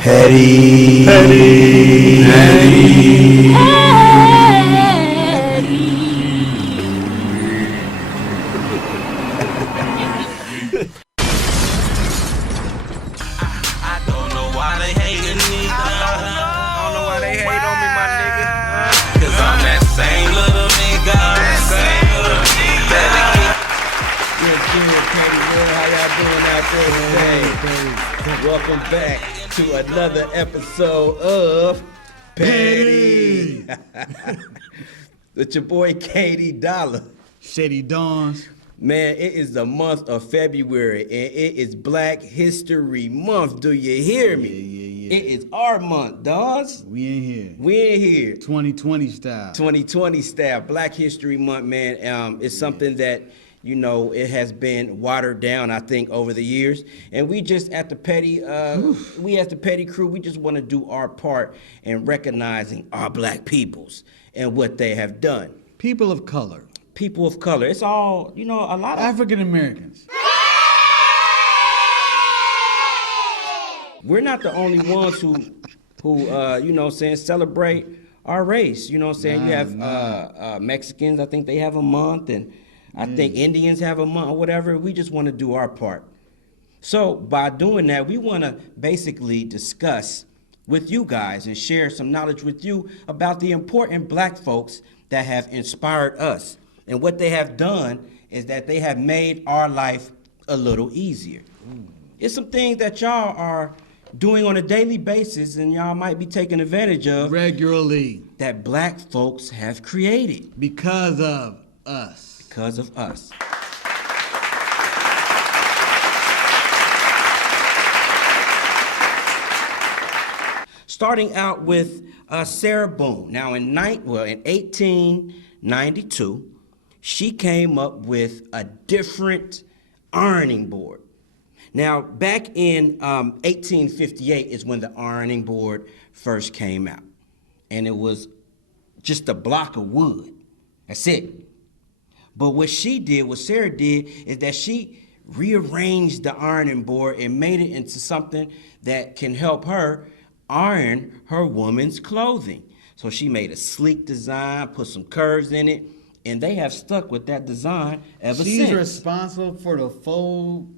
Petty. Petty. Petty. I don't know why they hating me. I don't know why they hate on me, my nigga. Cause I'm that same little nigga. Same little nigga. How y'all doing out there today? Welcome back to another episode of Petty. With your boy KD Dollar. Shady Dawns. Man, it is the month of February and it is Black History Month. Do you hear me? Yeah. It is our month, Dawns. We in here. We in here. 2020 style. 2020 style. Black History Month, man. It's something that, you know, it has been watered down, I think, over the years. And we just at the Petty, we as the Petty crew, we just want to do our part in recognizing our black peoples and what they have done. People of color. People of color. It's all, you know, a lot of African Americans. We're not the only ones who you know what I'm saying, celebrate our race. You know what I'm saying? You have Mexicans, I think they have a month, and I think Indians have a month or whatever. We just want to do our part. So by doing that, we want to basically discuss with you guys and share some knowledge with you about the important black folks that have inspired us. And what they have done is that they have made our life a little easier. It's some things that y'all are doing on a daily basis and y'all might be taking advantage of Regularly. that black folks have created. Because of us. Because of us. Starting out with Sarah Boone. Now in 1892, she came up with a different ironing board. Now, back in 1858 is when the ironing board first came out. And it was just a block of wood. That's it. But what Sarah did, is that she rearranged the ironing board and made it into something that can help her iron her woman's clothing. So she made a sleek design, put some curves in it, and they have stuck with that design ever since. She's responsible for the full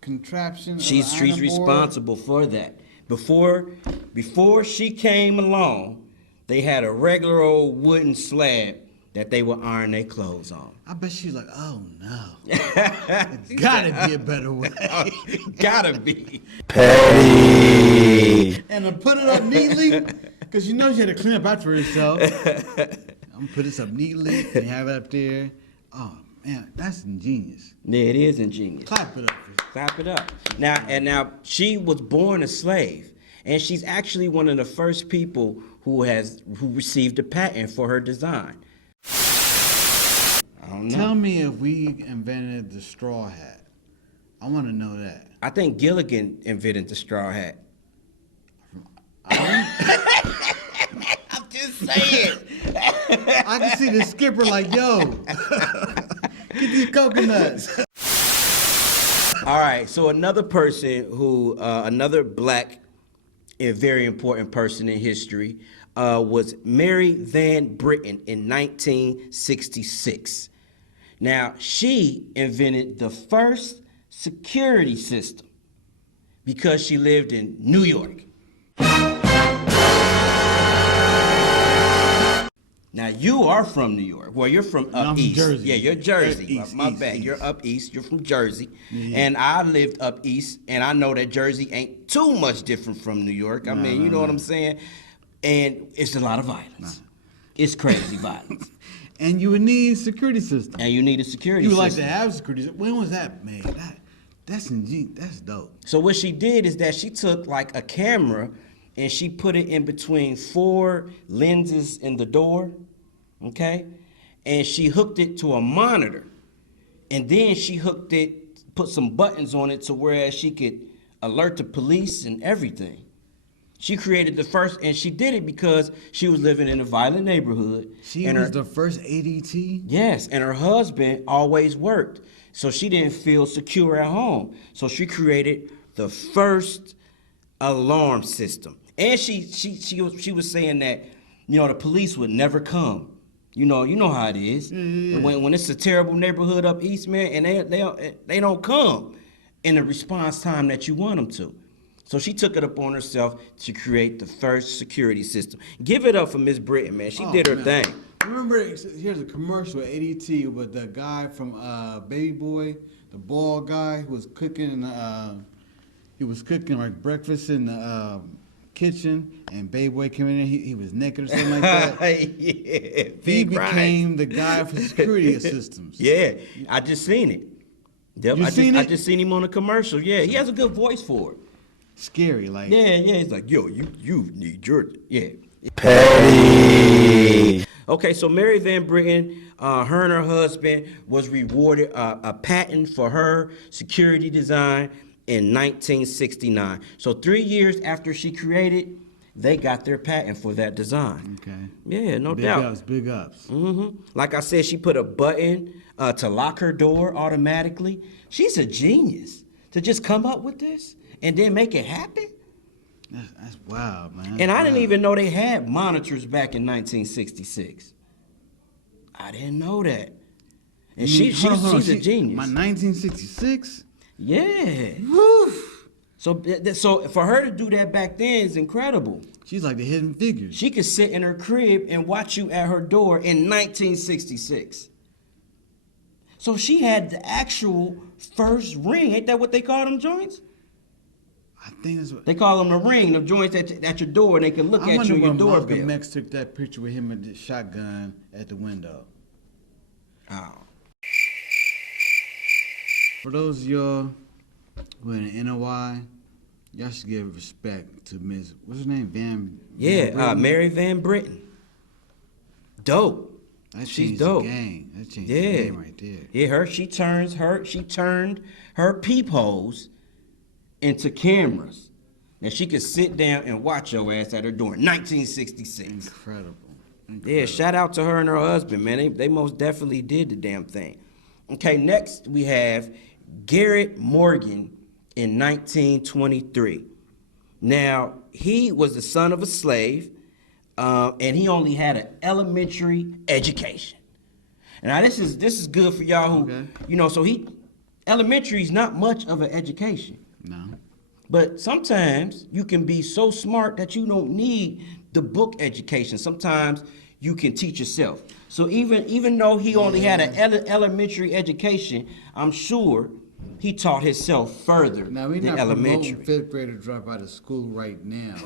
contraption. She's responsible for that. Before she came along, they had a regular old wooden slab that they would iron their clothes on. I bet she's like, oh no. It's gotta be a better way. Gotta be. Petty. And to put it up neatly, because you know she had to clean up after herself. I'm gonna put this up neatly and have it up there. Oh man, that's ingenious. Yeah, it is ingenious. Clap it up. Clap it up. Now she was born a slave, and she's actually one of the first people who received a patent for her design. I don't know. Tell me if we invented the straw hat. I want to know that. I think Gilligan invented the straw hat. I'm just saying. I can see the skipper like, yo, get these coconuts. All right, so another person another black and very important person in history was Mary Van Britten in 1966. Now, she invented the first security system because she lived in New York. Now, you are from New York. Well, you're from up east. Jersey. Yeah, you're Jersey. East, My east, bad. east. You're up east. You're from Jersey. Yeah. And I lived up east, and I know that Jersey ain't too much different from New York. I mean, you know what I'm saying? And it's a lot of violence. It's crazy violence. And you would need security system. And you need a security You would system. like to have security system. When was that made? That's ingenious. That's dope. So what she did is that she took like a camera and she put it in between 4 lenses in the door, okay? And she hooked it to a monitor. And then she put some buttons on it to where she could alert the police and everything. She created the first, and she did it because she was living in a violent neighborhood. She was the first ADT? Yes, and her husband always worked. So she didn't feel secure at home. So she created the first alarm system. And she was saying that, the police would never come. You know how it is. Yeah. When it's a terrible neighborhood up east, man, and they don't come in the response time that you want them to. So she took it upon herself to create the first security system. Give it up for Miss Britton, man. She did her thing. Remember, here's a commercial at ADT with the guy from Baby Boy, the bald guy who was cooking. He was cooking like breakfast in the kitchen, and Baby Boy came in there. He was naked or something like that. Yeah, He big Brian. became the guy for security systems. Yeah, I just seen it. Yep, You seen it? I just seen him on a commercial. Yeah, he has a good voice for it. Scary, like. Yeah, he's like, yo, you need your, yeah. Petty. Okay, so Mary Van Britton, her and her husband was rewarded a patent for her security design in 1969. So 3 years after she created, they got their patent for that design. Okay. Yeah, no Big doubt. ups, big ups. Like I said, she put a button to lock her door automatically. She's a genius to just come up with this and then make it happen. That's wild, man. And I didn't Wow. even know they had monitors back in 1966. I didn't know that. And she's a genius. My 1966? Yeah. So for her to do that back then is incredible. She's like the hidden figures. She could sit in her crib and watch you at her door in 1966. So she had the actual first ring. Ain't that what they call them joints? I think that's what. They call them a ring, the joints at your door, and they can look I at wonder you in your when Malcolm doorbell. X took that picture with him with the shotgun at the window. Oh. For those of y'all who in the NOI, y'all should give respect to Miss, what's her name? Van Britton? Mary Van Britton. Dope. That She's changed dope. the game. That changed Yeah. the game right there. Yeah, she turned her peepholes into cameras. Now she could sit down and watch your ass at her door in 1966. Incredible. Yeah, shout out to her and her husband, man. They most definitely did the damn thing. Okay, next we have Garrett Morgan in 1923. Now, he was the son of a slave, and he only had an elementary education. Now, this is good for y'all who, Okay. so elementary is not much of an education. No. But sometimes you can be so smart that you don't need the book education. Sometimes you can teach yourself. So even though he only had an elementary education, I'm sure he taught himself further Now, we're than not elementary. promoting fifth grader drop out of school right now.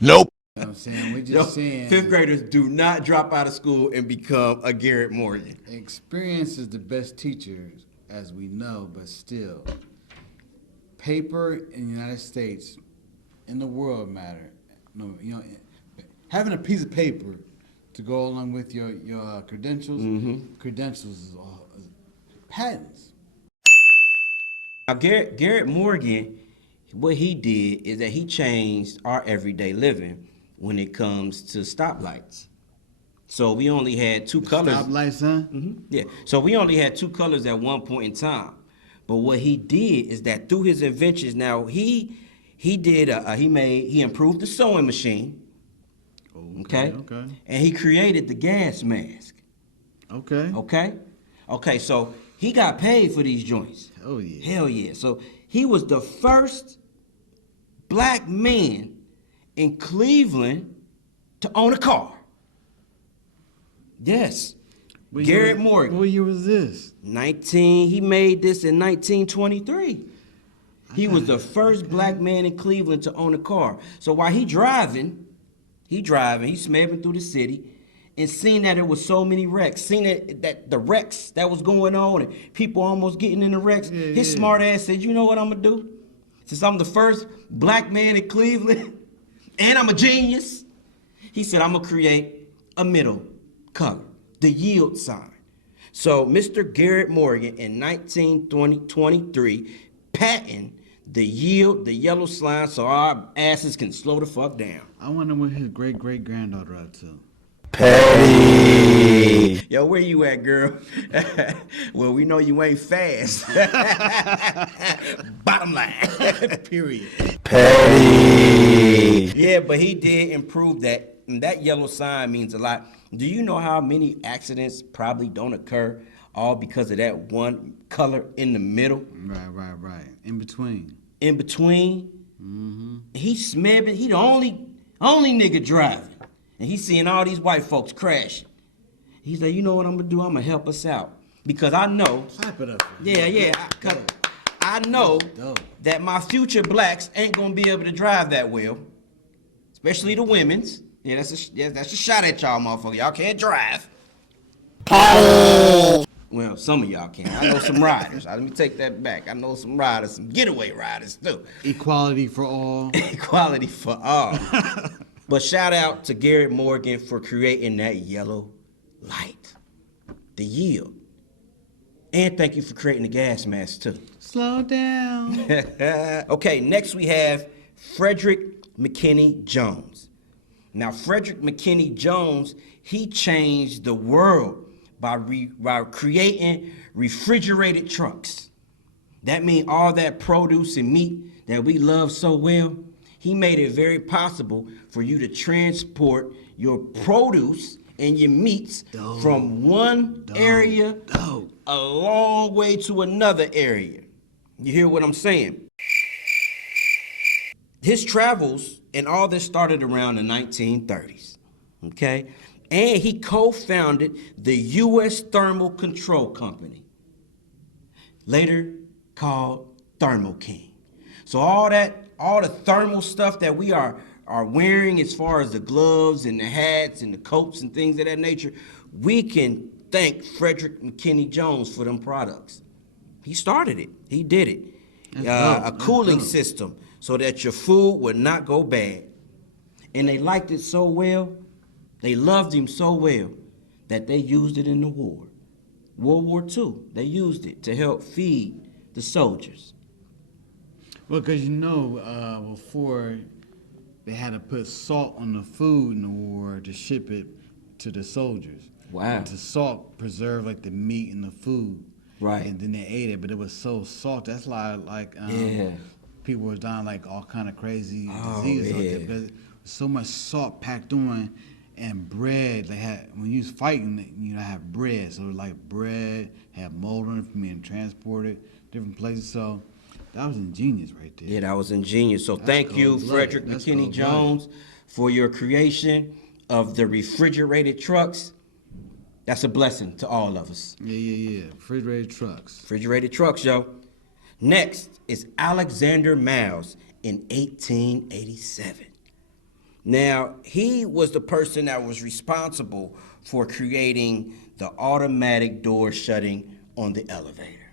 Nope. You know what I'm saying? We're No, just saying fifth graders do not drop out of school and become a Garrett Morgan. experience is the best teacher, as we know, but still. Paper in the United States, in the world matter. No, having a piece of paper to go along with your credentials, credentials is all patents. Now, Garrett Morgan, what he did is that he changed our everyday living when it comes to stoplights. So we only had two colors. Stoplights, huh? Yeah. So we only had two colors at one point in time. But what he did is that through his inventions, now he improved the sewing machine. Okay. And he created the gas mask. Okay. So he got paid for these joints. Oh, yeah. Hell yeah. So he was the first black man in Cleveland to own a car. Yes. Garrett Morgan. What year was this? He made this in 1923. He was the first black man in Cleveland to own a car. So while he's smabbing through the city, and seeing that there was so many wrecks, seeing that the wrecks that was going on and people almost getting in the wrecks, his smart ass said, you know what I'm gonna do? Since I'm the first black man in Cleveland, and I'm a genius, he said, I'm gonna create a middle color, the yield sign. So Mr. Garrett Morgan in 1923 patented the yield, the yellow sign, so our asses can slow the fuck down. I wonder what his great-great-granddaughter up to. Petty. Yo, where you at, girl? Well, we know you ain't fast. Bottom line. Period. Yeah, but he did improve that. And that yellow sign means a lot. Do you know how many accidents probably don't occur all because of that one color in the middle? Right. In between. In between? Mm-hmm. He smebbing. He the only nigga driving. And he's seeing all these white folks crashing. He's like, you know what I'm gonna do? I'm gonna help us out. Because I know. Clap it up. I know Dope. that my future blacks ain't gonna be able to drive that well. Especially the women's. Yeah, that's a shot at y'all, motherfucker. Y'all can't drive. Well, some of y'all can. I know some riders. Let me take that back. I know some riders, some getaway riders too. Equality for all. Equality for all. But shout out to Garrett Morgan for creating that yellow light, the yield. And thank you for creating the gas mask too. Slow down. Okay, next we have Frederick McKinney Jones. Now, Frederick McKinney Jones, he changed the world by creating refrigerated trucks. That means all that produce and meat that we love so well, he made it very possible for you to transport your produce and your meats from one area a long way to another area. You hear what I'm saying? His travels and all this started around the 1930s, okay? And he co-founded the U.S. Thermal Control Company, later called Thermo King. So all the thermal stuff that we are wearing as far as the gloves and the hats and the coats and things of that nature, we can thank Frederick McKinney Jones for them products. He started it. He did it. A cooling system so that your food would not go bad. And they liked it so well, they loved him so well, that they used it in the war. World War II, they used it to help feed the soldiers. Well, because before they had to put salt on the food in the war to ship it to the soldiers. Wow. And the salt preserved like the meat and the food. Right. And then they ate it, but it was so salty. That's why people were dying like all kind of crazy diseases out there. But so much salt packed on, and bread. They had, when you was fighting, have bread. So like bread had mold on it from being transported different places. So that was ingenious right there. Yeah, that was ingenious. So thank you, Frederick McKinney Jones, for your creation of the refrigerated trucks. That's a blessing to all of us. Yeah. Refrigerated trucks. Refrigerated trucks, yo. Next is Alexander Miles in 1887. Now, he was the person that was responsible for creating the automatic door shutting on the elevator.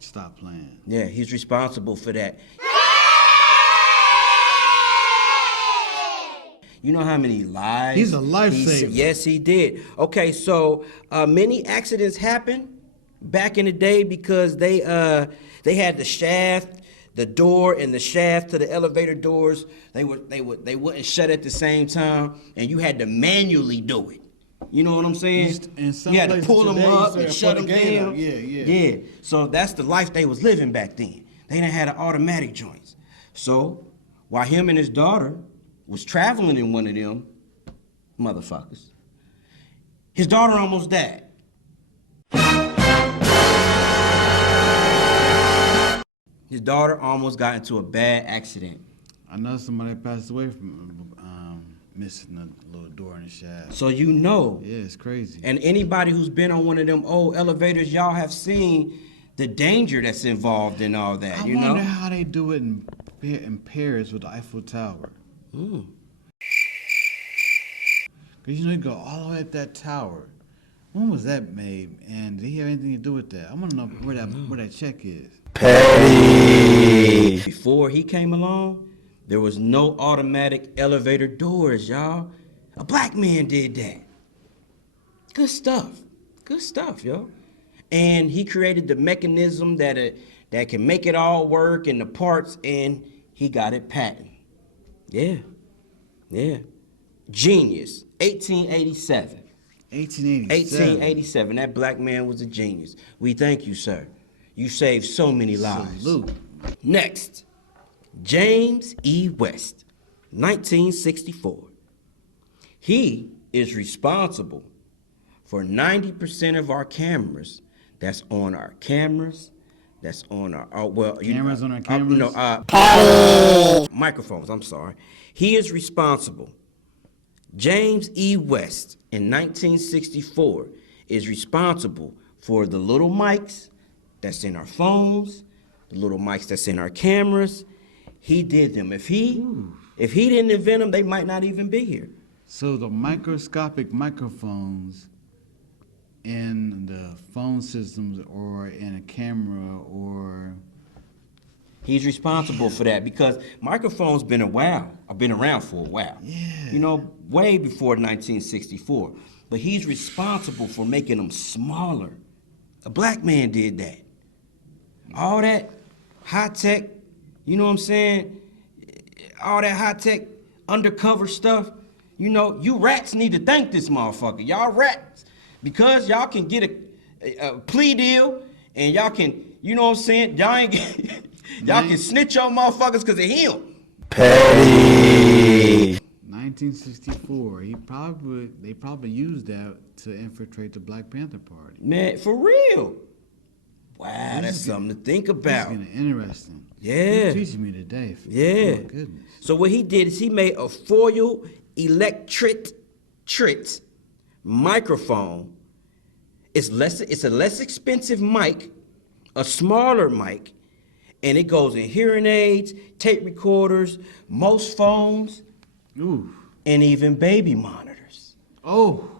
Stop playing. Yeah, he's responsible for that. You know how many lives? He's a lifesaver. Yes, he did. Okay, so many accidents happened back in the day because they had the shaft, the door, and the shaft to the elevator doors. They wouldn't shut at the same time, and you had to manually do it. You know what I'm saying? You had to pull them up and shut them down. Yeah. So that's the life they was living back then. They didn't have the automatic joints. So while him and his daughter was traveling in one of them motherfuckers, his daughter almost died. His daughter almost got into a bad accident. I know somebody passed away from missing a little door in the shaft. So you know. Yeah, it's crazy. And anybody who's been on one of them old elevators, y'all have seen the danger that's involved in all that, I wonder how they do it in Paris with the Eiffel Tower. Because you go all the way up that tower. When was that made? And did he have anything to do with that? I want to know where that check is. Petty. Before he came along, there was no automatic elevator doors, y'all. A black man did that. Good stuff, yo. And he created the mechanism that can make it all work and the parts, and he got it patented. Yeah. Genius. 1887. 1887. 1887. That black man was a genius. We thank you, sir. You saved so many lives. Salute. Next, James E. West, 1964. He is responsible for 90% of our cameras. That's on our cameras. That's on our Cameras on our cameras? Microphones. I'm sorry. He is responsible. James E. West in 1964 is responsible for the little mics that's in our phones, the little mics that's in our cameras. He did them. If he didn't invent them, they might not even be here. So the microscopic microphones in the phone systems or in a camera or... He's responsible for that because microphones been around for a while. Yeah. You know, way before 1964. But he's responsible for making them smaller. A black man did that. All that high tech, you know what I'm saying? All that high tech undercover stuff. You know, you rats need to thank this motherfucker. Y'all rats, because y'all can get a plea deal and y'all can, you know what I'm saying? Y'all ain't get, y'all can snitch on motherfuckers because of him. Petty. 1964. They probably used that to infiltrate the Black Panther Party. Man, for real. Wow, that's something to think about. It's getting interesting. Yeah. You're teaching me today. Yeah. Oh, goodness. So what he did is he made a foil electric microphone. It's a less expensive mic, a smaller mic, and it goes in hearing aids, tape recorders, most phones, Ooh. and even baby monitors. Oh.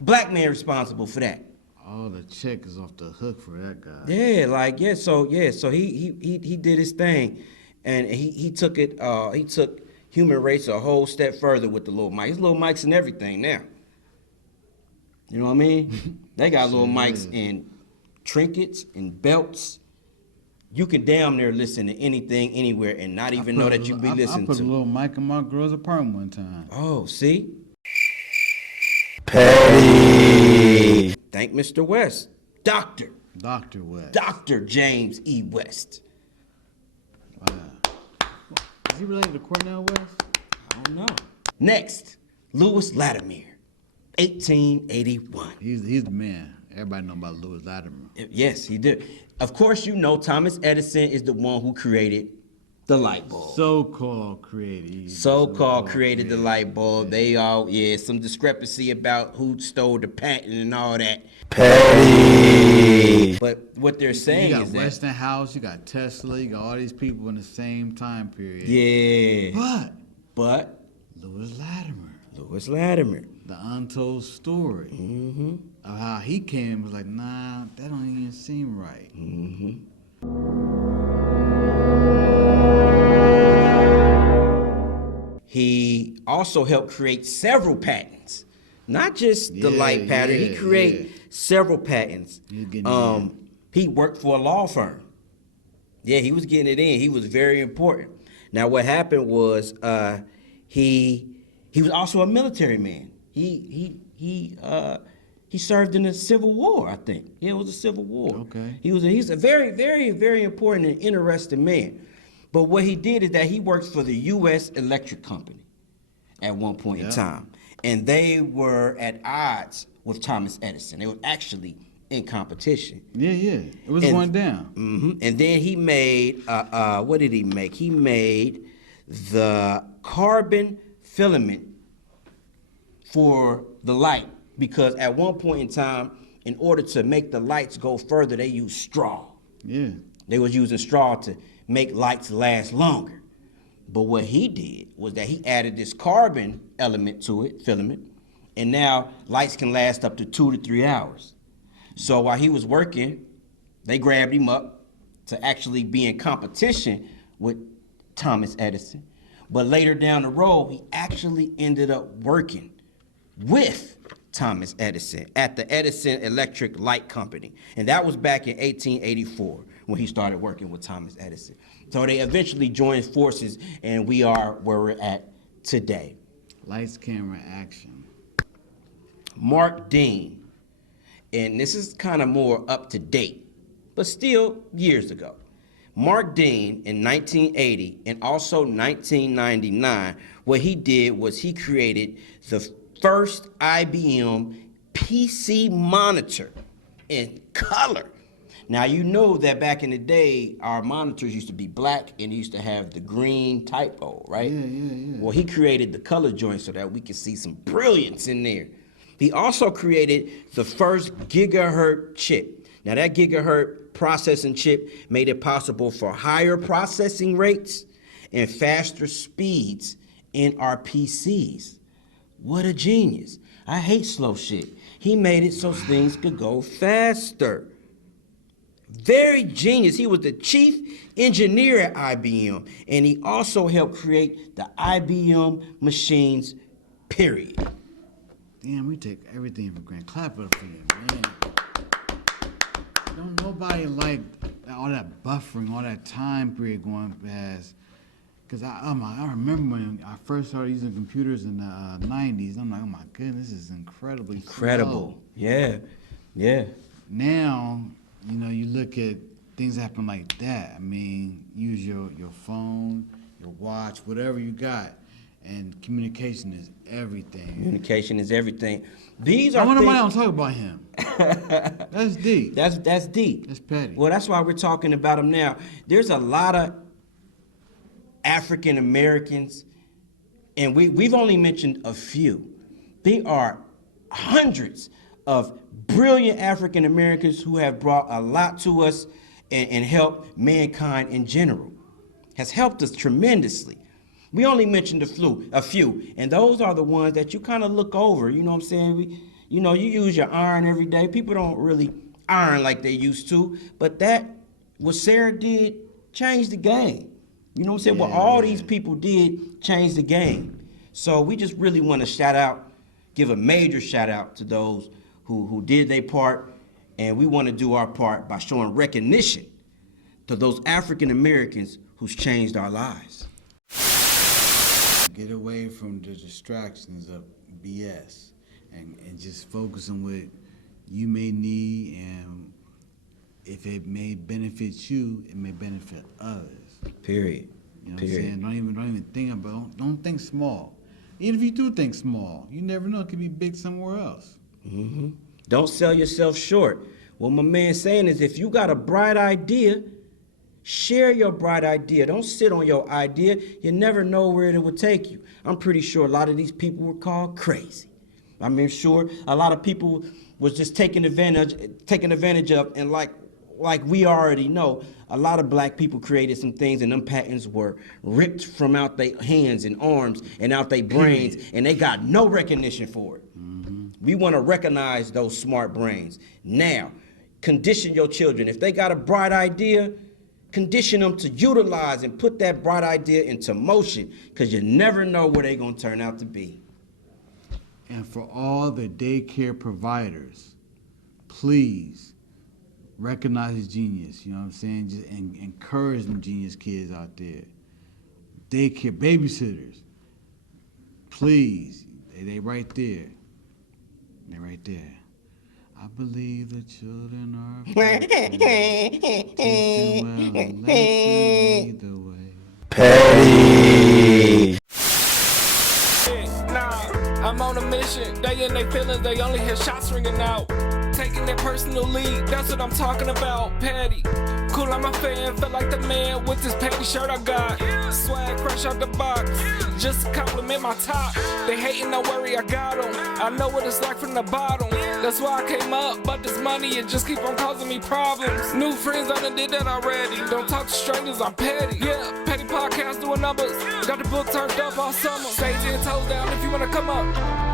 Black man responsible for that. Oh, the check is off the hook for that guy. So he did his thing, and he took it. He took human race a whole step further with the little mics. There's little mics and everything now. You know what I mean? They got little mics in trinkets and belts. You can damn near listen to anything, anywhere, and not even know that you be listening I put to. a little mic in my girl's apartment one time. Oh, see? Petty. Thank Mr. West. Dr. West. Dr. James E. West. Wow. Is he related to Cornell West? I don't know. Next, Lewis Latimer, 1881. He's the man. Everybody know about Lewis Latimer. Yes, he did. Of course, you know Thomas Edison is the one who created the light bulb. So-called created. So-called created the light bulb. They all, some discrepancy about who stole the patent and all that. Petty. But what they're saying you is got Westinghouse, you got Tesla, you got all these people in the same time period. Yeah. But Lewis Latimer. The untold story of how he came and was like, nah, that don't even seem right. He also helped create several patents, not just the light pattern. He created several patents. He worked for a law firm. Yeah, he was getting it in. He was very important. Now, what happened was he was also a military man. He served in the Civil War, I think. Yeah, it was a Civil War. Okay. He's a very, very, very important and interesting man. But what he did is that he worked for the U.S. Electric Company at one point in time. And they were at odds with Thomas Edison. They were actually in competition. Yeah. It was going down. And then he made, what did he make? He made the carbon filament for the light, because at one point in time, in order to make the lights go further, they used straw. Yeah. They was using straw to make lights last longer. But what he did was that he added this carbon element to it, filament, and now lights can last up to 2 to 3 hours. So while he was working, they grabbed him up to actually be in competition with Thomas Edison. But later down the road, he actually ended up working with Thomas Edison at the Edison Electric Light Company. And that was back in 1884 when he started working with Thomas Edison. So they eventually joined forces, and we are where we're at today. Lights, camera, action. Mark Dean, and this is kind of more up to date, but still years ago. Mark Dean in 1980 and also 1999, what he did was he created the first IBM PC monitor in color. Now, you know that back in the day, our monitors used to be black and used to have the green typo, right? Yeah. Well, he created the color joint so that we could see some brilliance in there. He also created the first gigahertz chip. Now, that gigahertz processing chip made it possible for higher processing rates and faster speeds in our PCs. What a genius. I hate slow shit. He made it so things could go faster. Very genius. He was the chief engineer at IBM, and he also helped create the IBM machines, period. Damn, we take everything for granted. Clap it up for you, man. Don't nobody like all that buffering, all that time period going past. Because I remember when I first started using computers in the 90s, I'm like, oh my goodness, this is incredibly Incredible. slow. Yeah. Now, you know, you look at things happen like that. I mean, use your phone, your watch, whatever you got, and communication is everything. Communication is everything. These are I wonder why I things. don't talk about him. That's deep. That's deep. That's petty. Well, that's why we're talking about him now. There's a lot of African Americans, and we've only mentioned a few. There are hundreds of brilliant African Americans who have brought a lot to us and helped mankind in general. Has helped us tremendously. We only mentioned a few, and those are the ones that you kind of look over. You know what I'm saying? You use your iron every day. People don't really iron like they used to, but what Sarah did changed the game. You know what I'm saying? What all these people did changed the game. So we just really want to give a major shout out to those who did their part, and we want to do our part by showing recognition to those African Americans who's changed our lives. Get away from the distractions of BS and just focus on what you may need, and if it may benefit you, it may benefit others. Period. You know what I'm saying? Don't even think about. Don't think small. Even if you do think small, you never know. It could be big somewhere else. Mm-hmm. Don't sell yourself short. What my man's saying is, if you got a bright idea, share your bright idea. Don't sit on your idea. You never know where it will take you. I'm pretty sure a lot of these people were called crazy. I mean, sure, a lot of people was just taken advantage of, and like we already know, a lot of black people created some things, and them patents were ripped from out their hands and arms and out their brains, and they got no recognition for it. Mm-hmm. We want to recognize those smart brains. Now, condition your children. If they got a bright idea, condition them to utilize and put that bright idea into motion, because you never know where they're going to turn out to be. And for all the daycare providers, please recognize genius, you know what I'm saying? Just encourage them genius kids out there. Daycare babysitters, please, they right there. They're right there. I believe the children are blessed. Teach them well, let them lead the way. Petty. Nah, I'm on a mission. They in their feelings, they only hear shots ringing out. Taking their personal lead, that's what I'm talking about. Petty. Cool, I'm a fan, feel like the man with this petty shirt I got. Swag fresh out the box, just to compliment my top. They hating, no worry, I got them. I know what it's like from the bottom. That's why I came up, but this money, it just keep on causing me problems. New friends, I done did that already. Don't talk to strangers, I'm petty. Yeah, petty podcast doing numbers. Got the book turned up all summer. Stay 10 toes down if you wanna come up.